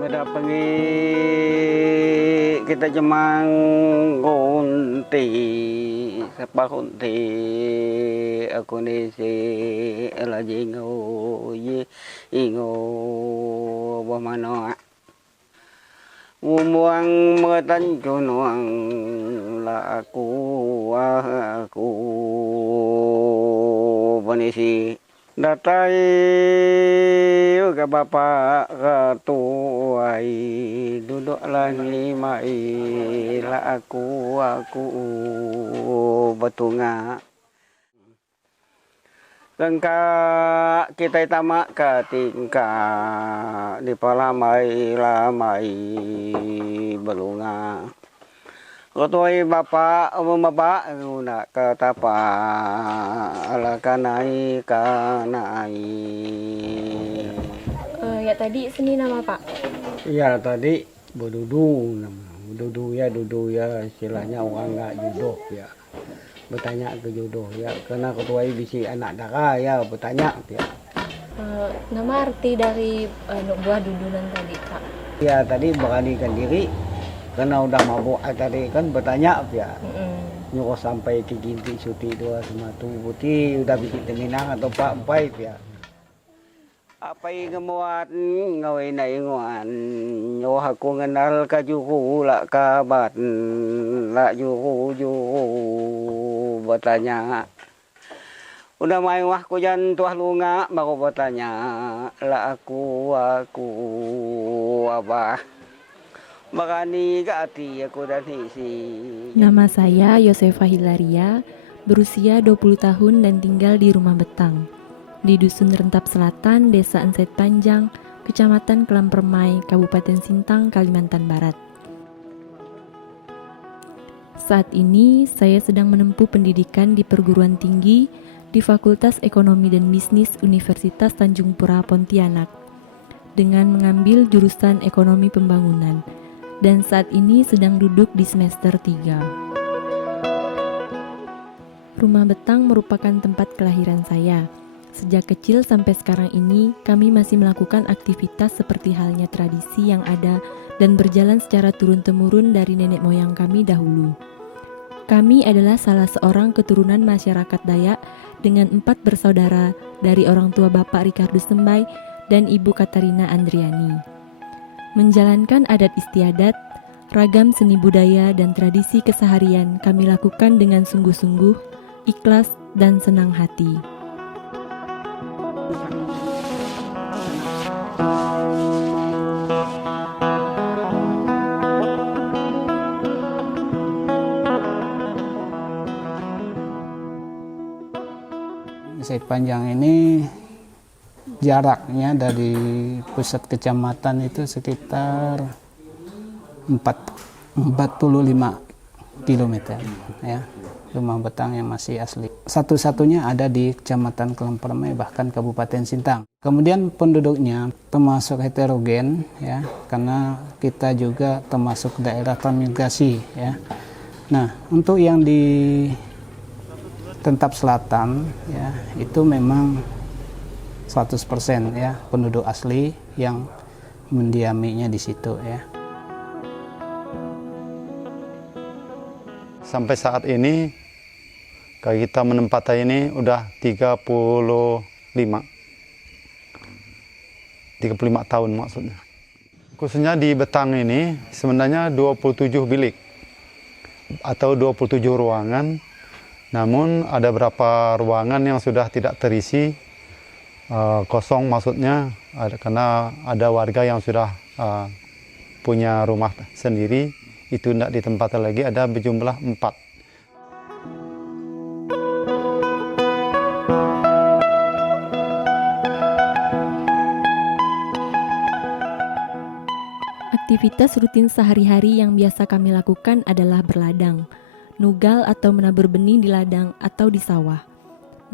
Mada pangi kita jemang kunti sapa kunti aku ni si laji ngo ye ingo bamano umuang matan cunuang la aku banisi datai ke bapak ke tuai duduk lagi mai la aku betunga lengka kita tamak ke tingkah di palamai lamai belunga Kotoi bapak bapak guna ke tapa ala kanai. Ya tadi seni nama Pak. Ya tadi Bududu Dudu ya istilahnya orang nggak jodoh ya. Bertanya ke jodoh ya karena ketua bisi anak dara ya bertanya ya. Nama arti dari buah dudunan tadi Pak. Ya tadi beranikan diri karena udah mabuk tadi kan bertanya ya. Nyuruh sampai ke ginti suti dua sematu putih udah bikin teminang atau pak baik ya. Apa yang ngemuat ngawin na inguan nyo aku ngenal ka juku la kabat la juku bertanya udah main wah ku jan tuah lunga baru bertanya la aku apa Bagani gati aku dan isi. Nama saya Yosefa Hilaria, berusia 20 tahun dan tinggal di Rumah Betang, di Dusun Rentap Selatan, Desa Enset Panjang, Kecamatan Kelampermai, Kabupaten Sintang, Kalimantan Barat. Saat ini, saya sedang menempuh pendidikan di perguruan tinggi di Fakultas Ekonomi dan Bisnis Universitas Tanjung Pura, Pontianak, dengan mengambil jurusan Ekonomi Pembangunan. Dan saat ini sedang duduk di semester 3. Rumah Betang merupakan tempat kelahiran saya. Sejak kecil sampai sekarang ini, kami masih melakukan aktivitas seperti halnya tradisi yang ada dan berjalan secara turun-temurun dari nenek moyang kami dahulu. Kami adalah salah seorang keturunan masyarakat Dayak dengan 4 bersaudara dari orang tua Bapak Ricardo Sembay dan Ibu Katarina Andriani. Menjalankan adat istiadat, ragam seni budaya dan tradisi keseharian kami lakukan dengan sungguh-sungguh, ikhlas dan senang hati. Enset Panjang ini jaraknya dari pusat kecamatan itu sekitar 45 km ya. Rumah Betang yang masih asli. Satu-satunya ada di Kecamatan Kelampermai bahkan Kabupaten Sintang. Kemudian penduduknya termasuk heterogen ya, karena kita juga termasuk daerah transmigrasi ya. Nah, untuk yang di Rentap Selatan ya, itu memang 100% ya penduduk asli yang mendiaminya di situ ya. Sampai saat ini kita menempati ini udah 35 tahun maksudnya. Khususnya di Betang ini sebenarnya 27 bilik atau 27 ruangan. Namun ada beberapa ruangan yang sudah tidak terisi, kosong maksudnya, karena ada warga yang sudah punya rumah sendiri, itu tidak ditempati lagi, ada berjumlah 4. Aktivitas rutin sehari-hari yang biasa kami lakukan adalah berladang, nugal atau menabur benih di ladang atau di sawah,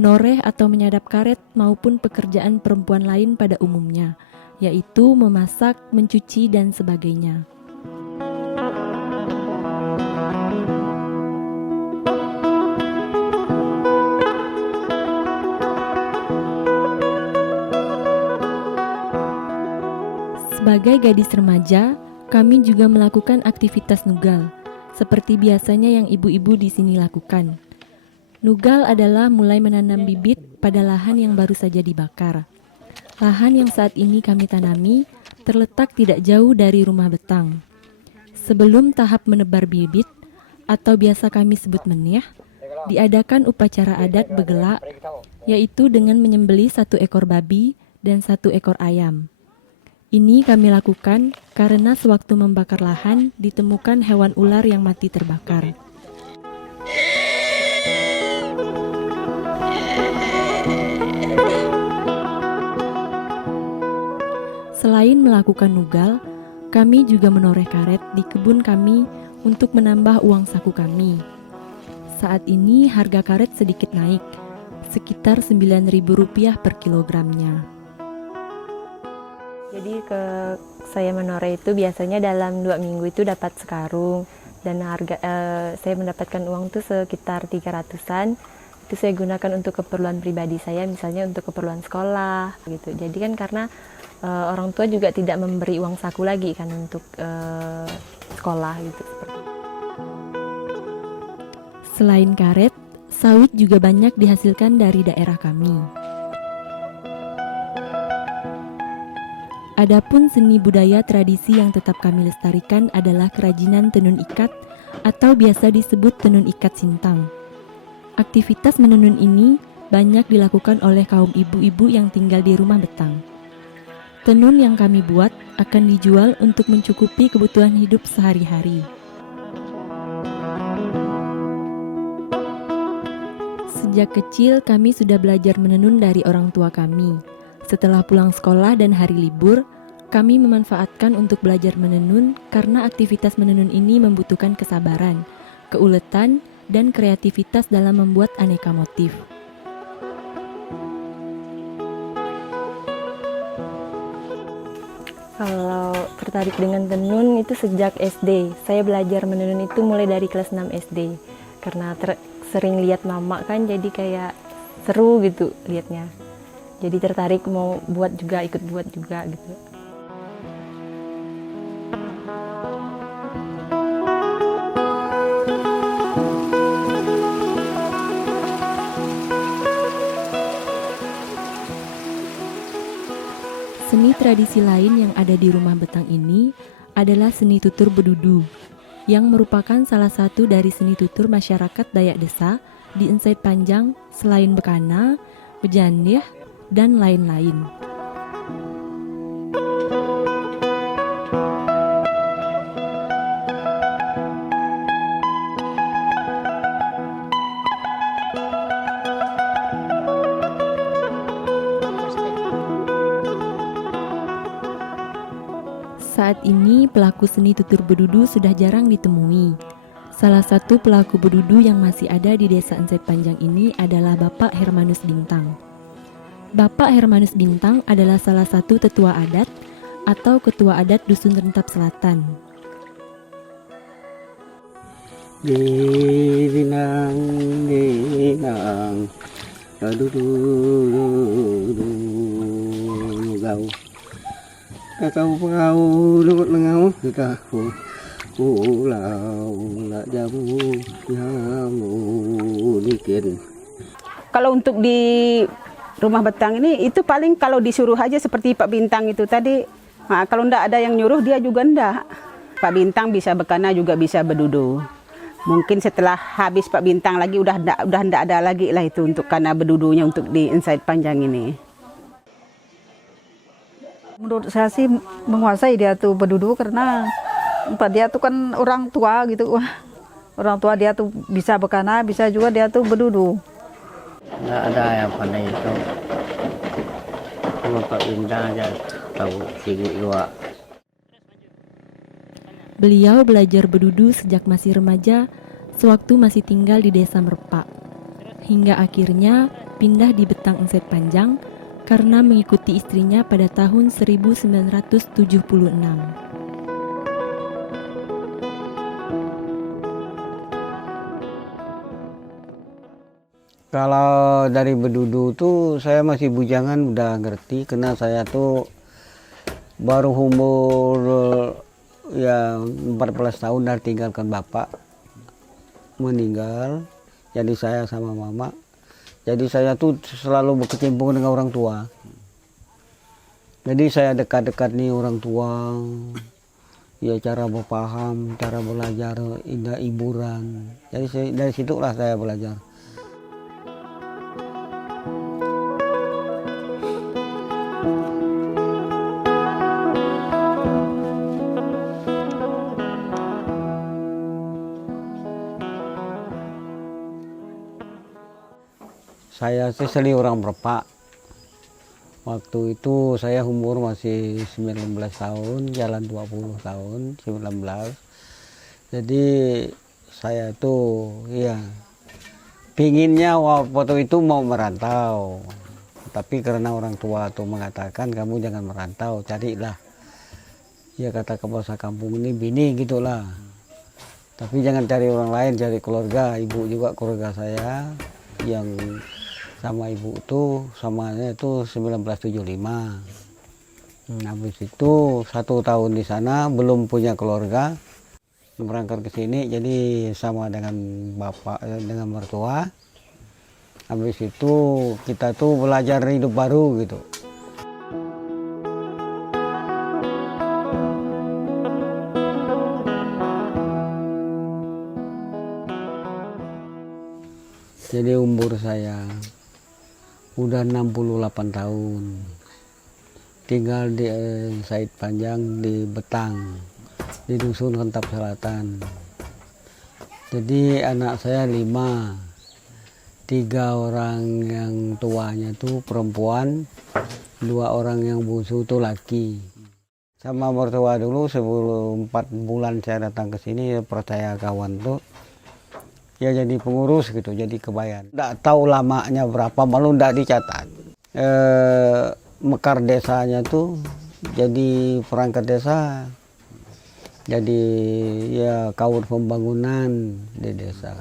noreh atau menyadap karet maupun pekerjaan perempuan lain pada umumnya, yaitu memasak, mencuci, dan sebagainya. Sebagai gadis remaja, kami juga melakukan aktivitas nugal, seperti biasanya yang ibu-ibu di sini lakukan. Nugal adalah mulai menanam bibit pada lahan yang baru saja dibakar. Lahan yang saat ini kami tanami terletak tidak jauh dari rumah betang. Sebelum tahap menebar bibit, atau biasa kami sebut menyah, diadakan upacara adat begelak, yaitu dengan menyembelih 1 ekor babi dan 1 ekor ayam. Ini kami lakukan karena sewaktu membakar lahan ditemukan hewan ular yang mati terbakar. Selain melakukan nugal, kami juga menoreh karet di kebun kami untuk menambah uang saku kami. Saat ini harga karet sedikit naik, sekitar Rp9.000 per kilogramnya. Jadi saya menoreh itu biasanya dalam 2 minggu itu dapat sekarung, dan harga saya mendapatkan uang itu sekitar 300-an. Itu saya gunakan untuk keperluan pribadi saya, misalnya untuk keperluan sekolah gitu. Jadi kan karena orang tua juga tidak memberi uang saku lagi kan untuk sekolah gitu. Selain karet, sawit juga banyak dihasilkan dari daerah kami. Adapun seni budaya tradisi yang tetap kami lestarikan adalah kerajinan tenun ikat atau biasa disebut tenun ikat sintang. Aktivitas menenun ini banyak dilakukan oleh kaum ibu-ibu yang tinggal di rumah betang. Tenun yang kami buat akan dijual untuk mencukupi kebutuhan hidup sehari-hari. Sejak kecil kami sudah belajar menenun dari orang tua kami. Setelah pulang sekolah dan hari libur, kami memanfaatkan untuk belajar menenun karena aktivitas menenun ini membutuhkan kesabaran, keuletan, dan kreativitas dalam membuat aneka motif. Kalau tertarik dengan tenun itu sejak SD. Saya belajar menenun itu mulai dari kelas 6 SD. Karena sering lihat mama kan, jadi kayak seru gitu liatnya. Jadi tertarik mau buat juga, ikut buat juga gitu. Seni tradisi lain yang ada di rumah betang ini adalah seni tutur bedudu, yang merupakan salah satu dari seni tutur masyarakat Dayak Desa di Insait Panjang selain Bekana, Bejaneh, dan lain-lain. Saat ini pelaku seni tutur bedudu sudah jarang ditemui. Salah satu pelaku bedudu yang masih ada di desa Insait Panjang ini adalah Bapak Hermanus Bintang. Bapak Hermanus Bintang adalah salah satu tetua adat atau ketua adat Dusun Rentap Selatan. Dinang, gau, kau lukut lengau, kita pulau nak jamu bikin. Kalau untuk di rumah betang ini itu paling kalau disuruh aja seperti Pak Bintang itu tadi. Nah, kalau ndak ada yang nyuruh dia juga ndak. Pak Bintang bisa bekana juga bisa bedudu. Mungkin setelah habis Pak Bintang lagi udah ndak ada lagi lah itu untuk karena bedudunya untuk di Insait Panjang ini. Menurut saya sih menguasai dia tuh bedudu karena dia tuh kan orang tua gitu. Orang tua dia tuh bisa bekana, bisa juga dia tuh bedudu. Nggak ada yang pandai itu. Cuma Pak Bintang aja tahu segi dua. Beliau belajar bedudu sejak masih remaja, sewaktu masih tinggal di desa Merpak. Hingga akhirnya pindah di Betang Insait Panjang karena mengikuti istrinya pada tahun 1976. Kalau dari bedudu tuh saya masih bujangan udah ngerti karena saya tuh baru umur ya 14 tahun dan tinggalkan bapak meninggal. Jadi saya sama mama. Jadi saya tuh selalu berkecimpung dengan orang tua. Jadi saya dekat-dekat nih orang tua. Ya cara berpaham, cara belajar, indah hiburan. Jadi dari situlah saya belajar. Saya sesali orang Perpak. Waktu itu saya umur masih 19 tahun, jalan 20 tahun, 19. Jadi saya tuh ya pinginnya waktu itu mau merantau. Tapi karena orang tua tuh mengatakan kamu jangan merantau, carilah. Ya kata bahasa kampung ini bini gitulah. Tapi jangan cari orang lain, cari keluarga. Ibu juga keluarga saya yang sama ibu tuh samanya itu 1975. Habis itu 1 tahun di sana belum punya keluarga, berangkat ke sini jadi sama dengan bapak dengan mertua. Habis itu kita tuh belajar hidup baru gitu. Jadi umur saya udah 68 tahun. Tinggal di Said Panjang di Betang, di Dusun Kentap Selatan. Jadi anak saya 5. 3 orang yang tuanya tuh perempuan, 2 orang yang bungsu tuh laki. Sama mertua dulu sebelum 4 bulan saya datang ke sini, percaya kawan tuh ya jadi pengurus gitu, jadi kebayan. Nggak tahu lamanya berapa, malu nggak dicatat. Mekar desanya tuh jadi perangkat desa, jadi ya kaur pembangunan di desa.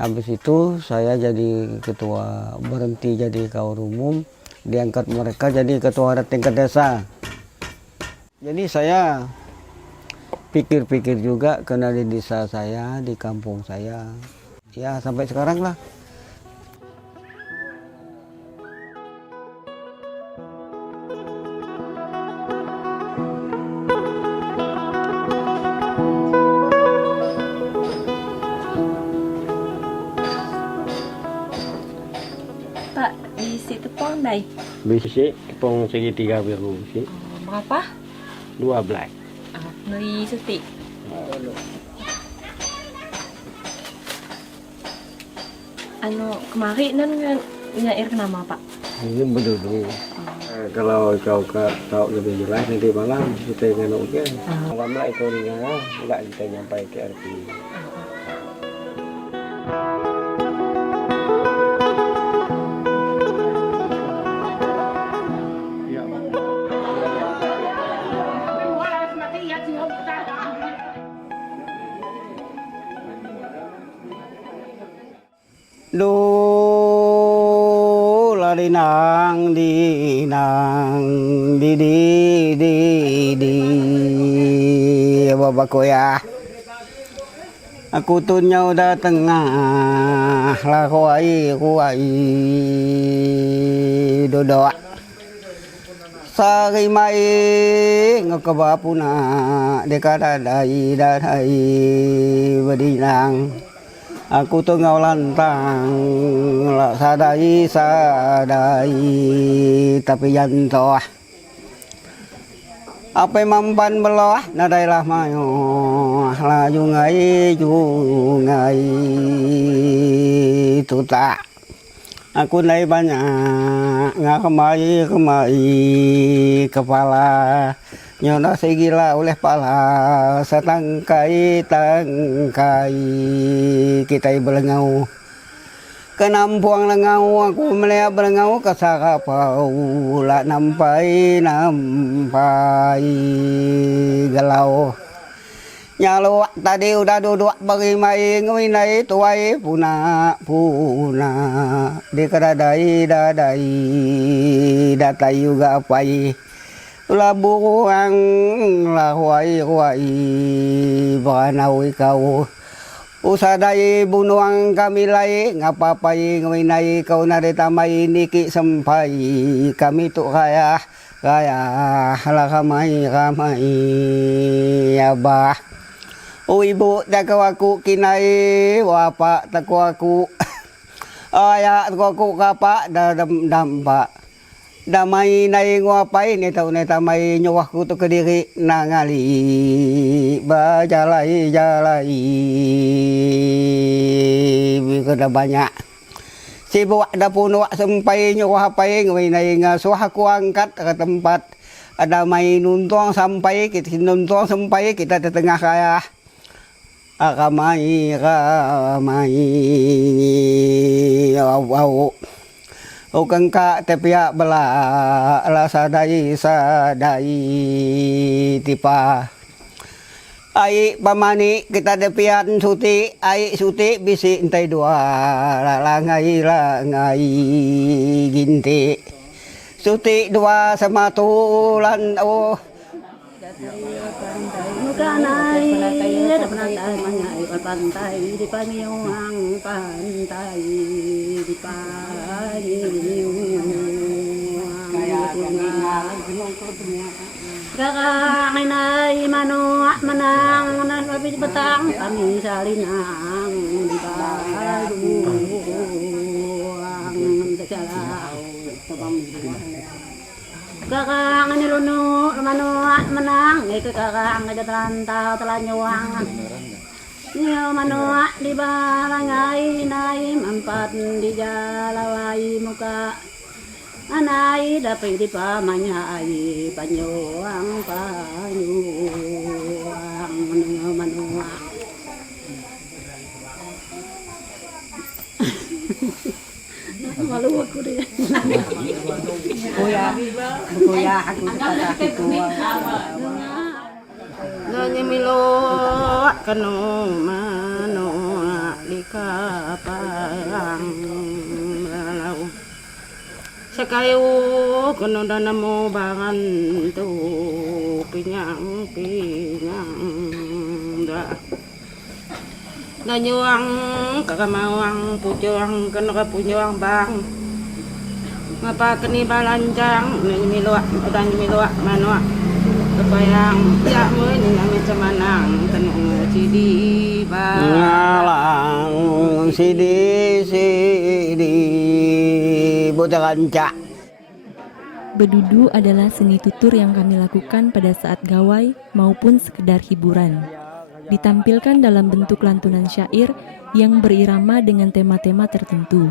Habis itu saya jadi ketua, berhenti jadi kaur umum, diangkat mereka jadi ketua tingkat desa. Jadi saya pikir-pikir juga karena di desa saya, di kampung saya, ya sampai sekarang lah. Pak, di situ pong dai. Bisi tepung segitiga biru sih, Berapa? 12. Beli suti. Anu kemari nan nyair ke nama Pak. Ini berdulu. Kalau kau tahu lebih jelas nanti malam kita ingin oke. Malam lah itu nggak kita nyampai ke RT. Duh lari nang di babako ya. Aku tuh udah tengah lah kuai dodo. Sari mai ngakabapuna dekadadai badinang. Aku tuh lantang lah sadai tapi jantoh apa mampan beloh nadailah mayo lah jungai tuta aku nai banyak nggak kemai kepala nyono segila oleh pala setangkai kita belengau kenampuang lengau aku melihat belengau kasakapau lah nampai galau nyalo tadi udah duduk bagi mai ngwinai tuai puna dikadadai datai juga apai labuang lahwai banawi kau usadai bunuang kami lai ngapapai ngawinai kau naretamai niki sampai kami tu kaya lah kamai ya bah ibu tak aku kinai wapa tak aku ayah tak aku kapa dam dampak damai nai ngapai ni tau ni tamai nyawahku tu kediri nangali bajalai kada banyak sibuk ada pun wak sampai nyawah pai ngai nai ngasuh aku angkat ke tempat ada mai nuntong sampai kita nuntong sampai kita di tengah kaya ramai au Ukang ka tepiak bela la sadai tipa ai pamani kita depian suti ai suti bisi entai dua la ngai ginti suti dua sama tulan Mukanai pantai manyai pantai di paniuang pantai di kakak nai manua menang nan tapi petang kami salinang di paduang terjalan kakak nirunu manua menang itu kakak ngajak rantau telah nyuang nyo manua di balangai nai empat di jalawai muka anai dapat di pamanyai panyuang manua malu aku deh Kuya aku pada itu. Nanya milo kanu mano di kapang lalau sakayu kanu danamu bangan tu pinyang dah nanyuang kakamawang pujuang kanu kapunyuang bang ngapa keni balanjang nimiluak udah nimiluak manuak kebayang ya mun nami cemanang tenung sidi ngalang sidi bocah kancak. Bedudu adalah seni tutur yang kami lakukan pada saat gawai maupun sekedar hiburan. Ditampilkan dalam bentuk lantunan syair yang berirama dengan tema-tema tertentu.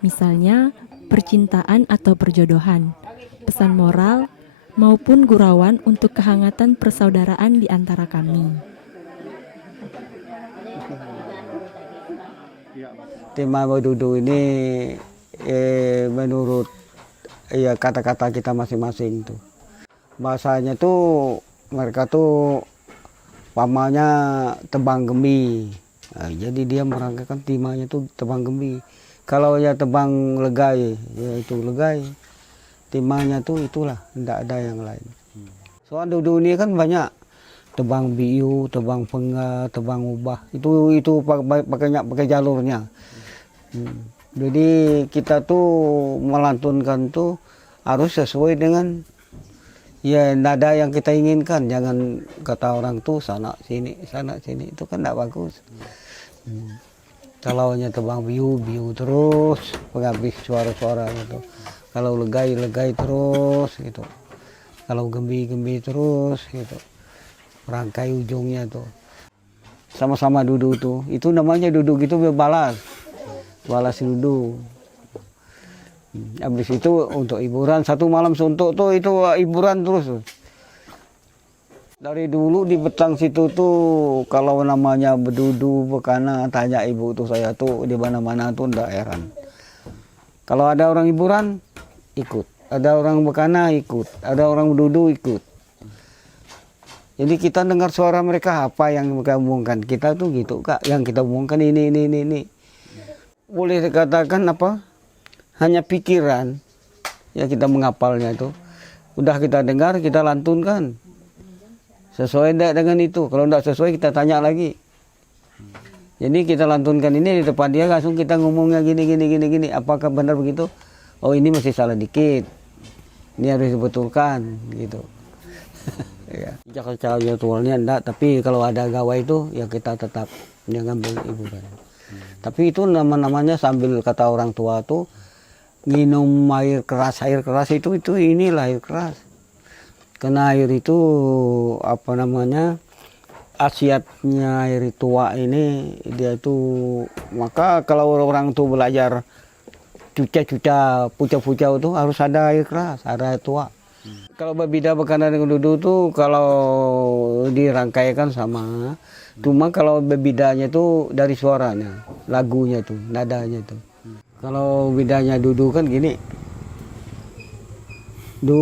Misalnya percintaan atau perjodohan, pesan moral, maupun gurauan untuk kehangatan persaudaraan di antara kami. Tema Bedudu ini menurut kata-kata kita masing-masing tuh. Bahasanya tuh mereka tuh pamanya tebang gembi. Nah, jadi dia merangkakan temanya tuh tebang gembi. Kalau ya tebang legai, ya itu legai. Temanya tuh itulah, tidak ada yang lain. Soal Dudu ini kan banyak tebang biu, tebang pengga, tebang ubah. Itu pakai jalurnya. Jadi kita tuh melantunkan tuh harus sesuai dengan ya nada yang kita inginkan. Jangan kata orang tuh sana sini itu kan tidak bagus. Kalau tebang biu terus penghabis suara-suara gitu. Kalau legai terus gitu. Kalau gembi terus gitu. Rangkai ujungnya tuh. Sama-sama Dudu tuh. Itu namanya Dudu gitu balas Dudu. Habis itu untuk hiburan satu malam suntuk tuh itu hiburan terus. Dari dulu di Betang situ tuh kalau namanya Bedudu Bekana tanya ibu tuh saya tuh di mana-mana tuh ndak heran. Kalau ada orang hiburan ikut, ada orang Bekana ikut, ada orang Bedudu ikut. Jadi kita dengar suara mereka apa yang mereka omongkan. Kita tuh gitu Kak, yang kita omongkan ini. Boleh dikatakan apa? Hanya pikiran ya kita menghafalnya itu. Udah kita dengar, kita lantunkan. Sesuai enggak dengan itu? Kalau enggak sesuai kita tanya lagi. Jadi kita lantunkan ini di depan dia, langsung kita ngomongnya gini. Apakah benar begitu? Oh ini masih salah dikit. Ini harus dibetulkan gitu. Ya. Cara jadwalnya enggak, tapi kalau ada gawai itu ya kita tetap ngambil ibu kan. Tapi itu namanya sambil kata orang tua tuh minum air keras itu inilah air keras. Karena air itu apa namanya khasiatnya air tua ini dia itu, maka kalau orang tuh belajar cuca pucau itu harus ada air keras, ada air tua. Kalau berbeda bekana dengan dudu tuh kalau dirangkaikan sama, cuma kalau berbedanya itu dari suaranya, lagunya tuh, nadanya tuh. Kalau bedanya dudu kan gini, du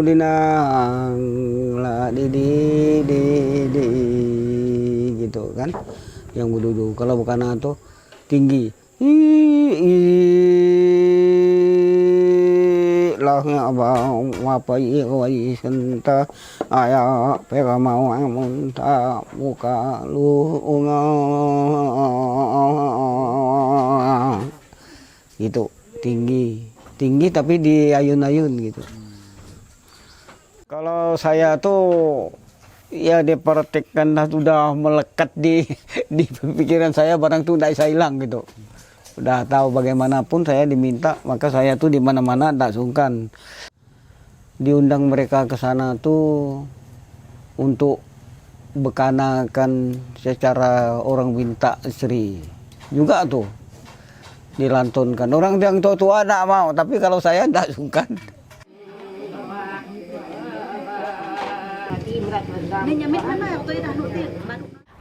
dinang la di gitu kan, yang dudu. Kalau bukan tuh tinggi, lah ngabang wapai wai senta aya pera mau munta muka lu gitu, tinggi tapi di ayun-ayun gitu. Kalau saya tuh ya dipraktekkan sudah melekat di pikiran saya, barang tuh tidak bisa hilang gitu. Udah tahu bagaimanapun saya diminta, maka saya tuh di mana-mana tidak sungkan. Diundang mereka ke sana tuh untuk bekanakan secara orang minta istri juga tuh dilantunkan. Orang yang tua-tua tidak mau, tapi kalau saya tidak sungkan.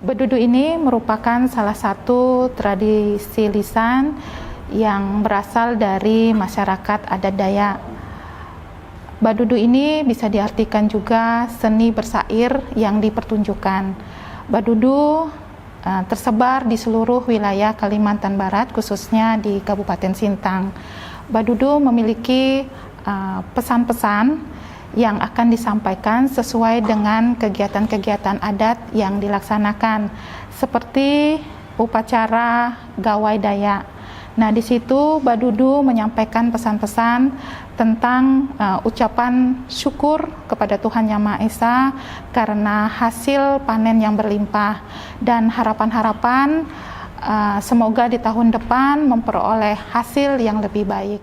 Bedudu ini merupakan salah satu tradisi lisan yang berasal dari masyarakat adat Dayak. Badudu ini bisa diartikan juga seni bersair yang dipertunjukkan. Badudu tersebar di seluruh wilayah Kalimantan Barat, khususnya di Kabupaten Sintang. Badudu memiliki pesan-pesan yang akan disampaikan sesuai dengan kegiatan-kegiatan adat yang dilaksanakan, seperti upacara gawai Dayak. Nah, di situ Badudu menyampaikan pesan-pesan tentang ucapan syukur kepada Tuhan Yang Maha Esa karena hasil panen yang berlimpah, dan harapan-harapan semoga di tahun depan memperoleh hasil yang lebih baik.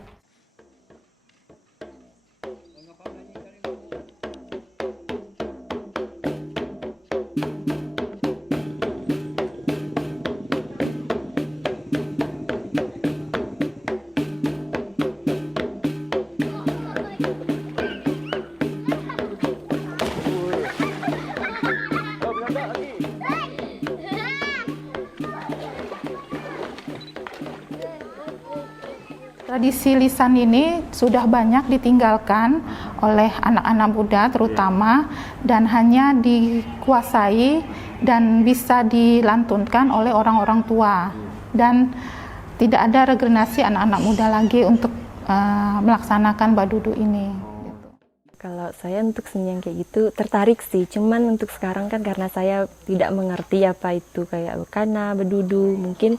Tradisi lisan ini sudah banyak ditinggalkan oleh anak-anak muda terutama, dan hanya dikuasai dan bisa dilantunkan oleh orang-orang tua, dan tidak ada regenerasi anak-anak muda lagi untuk melaksanakan Badudu ini. Kalau saya untuk seni yang kayak gitu tertarik sih, cuman untuk sekarang kan karena saya tidak mengerti apa itu kayak bekana, bedudu, mungkin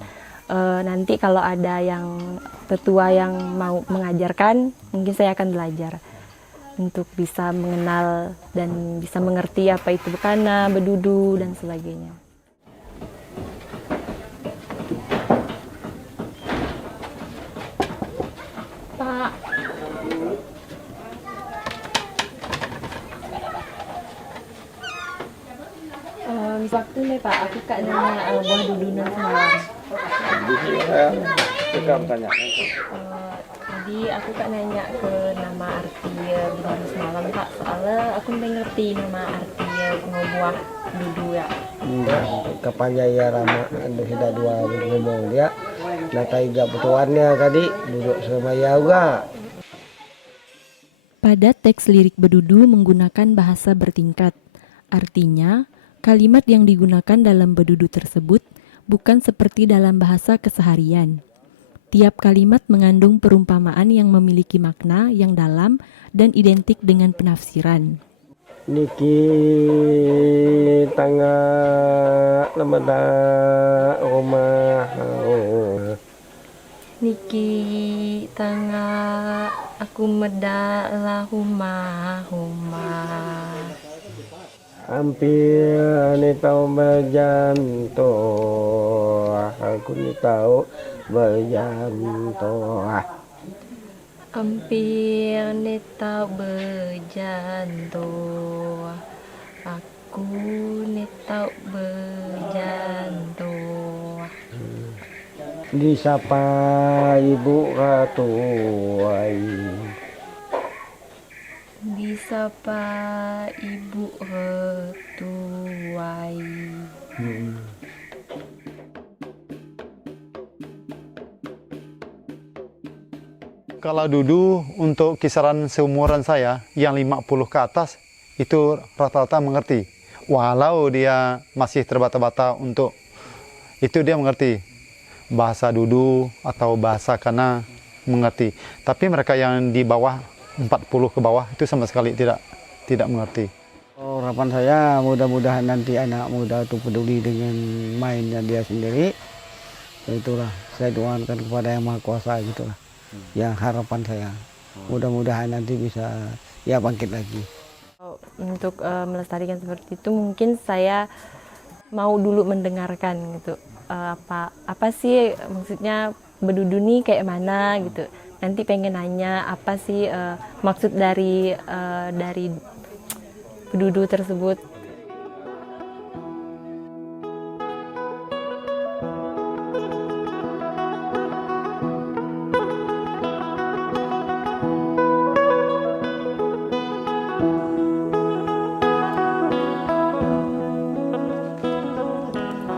nanti kalau ada yang tetua yang mau mengajarkan, mungkin saya akan belajar untuk bisa mengenal dan bisa mengerti apa itu bekana, bedudu, dan sebagainya. Pak. Waktu nih Pak, aku kak nanya buah dudunan semalam. Jadi aku kak nanya ke nama arti dudunan semalam Pak, soalnya aku tidak ngerti nama arti buah dudu ya. Kapannya ya Rama sudah dua ngomong dia, nata iga petuannya tadi duduk sama juga. Pada teks lirik Bedudu menggunakan bahasa bertingkat. Artinya, kalimat yang digunakan dalam Bedudu tersebut bukan seperti dalam bahasa keseharian. Tiap kalimat mengandung perumpamaan yang memiliki makna yang dalam dan identik dengan penafsiran. Niki tangga lemada rumah Niki tanga aku meda lah humah. hampir ni tahu berjantung aku ni tahu berjantung Hampir neta berjantung, aku neta berjantung. disapa ibu ratuai Disapa ibu retuai. Kalau Dudu untuk kisaran seumuran saya yang 50 ke atas itu rata-rata mengerti. Walau dia masih terbata-bata untuk itu dia mengerti. Bahasa Dudu atau bahasa Kana mengerti. Tapi mereka yang di bawah 40 ke bawah itu sama sekali tidak mengerti. Harapan saya mudah-mudahan nanti anak muda itu peduli dengan mainnya dia sendiri. Itulah saya doakan kepada Yang Maha Kuasa gitulah. Ya harapan saya mudah-mudahan nanti bisa ya bangkit lagi. Untuk melestarikan seperti itu mungkin saya mau dulu mendengarkan gitu, apa sih maksudnya bedudu nih kayak mana gitu. Nanti pengen nanya apa sih maksud dari bedudu tersebut.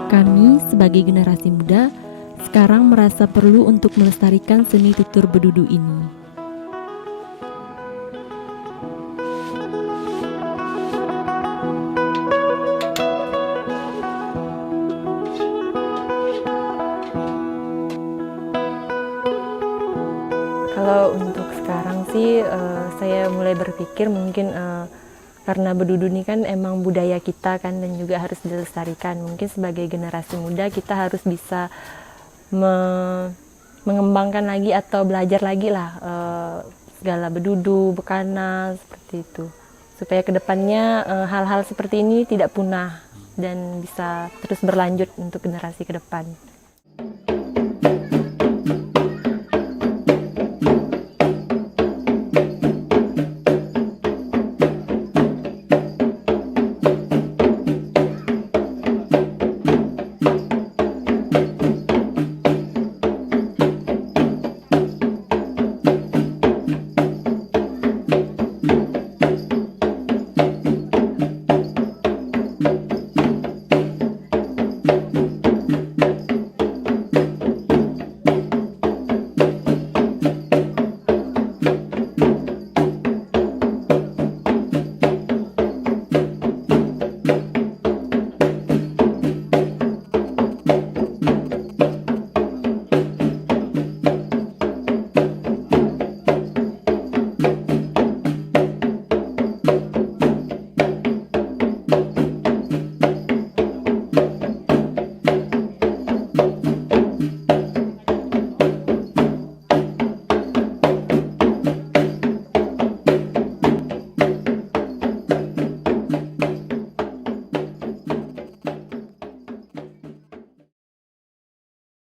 Kami sebagai generasi muda sekarang merasa perlu untuk melestarikan seni tutur bedudu ini. Kalau untuk sekarang sih saya mulai berpikir mungkin karena bedudu ini kan emang budaya kita kan dan juga harus dilestarikan. Mungkin sebagai generasi muda kita harus bisa mengembangkan lagi atau belajar lagi lah segala bedudu, bekana seperti itu. Supaya kedepannya hal-hal seperti ini tidak punah dan bisa terus berlanjut untuk generasi ke depan.